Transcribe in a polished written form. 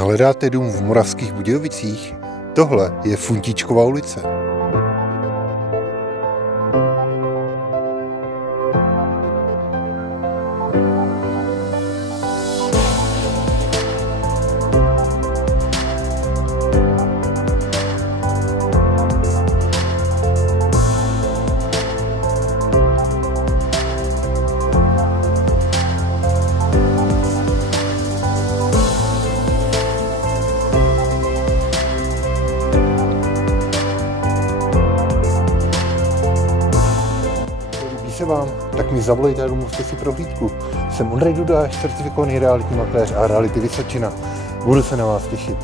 Hledáte dům v Moravských Budějovicích? Tohle je Funtičkova ulice. Se vám, tak mi zavolejte a domluvte si prohlídku. Jsem Ondřej Dudáš, certifikovaný realitní makléř a Reality Vysočina. Budu se na vás těšit.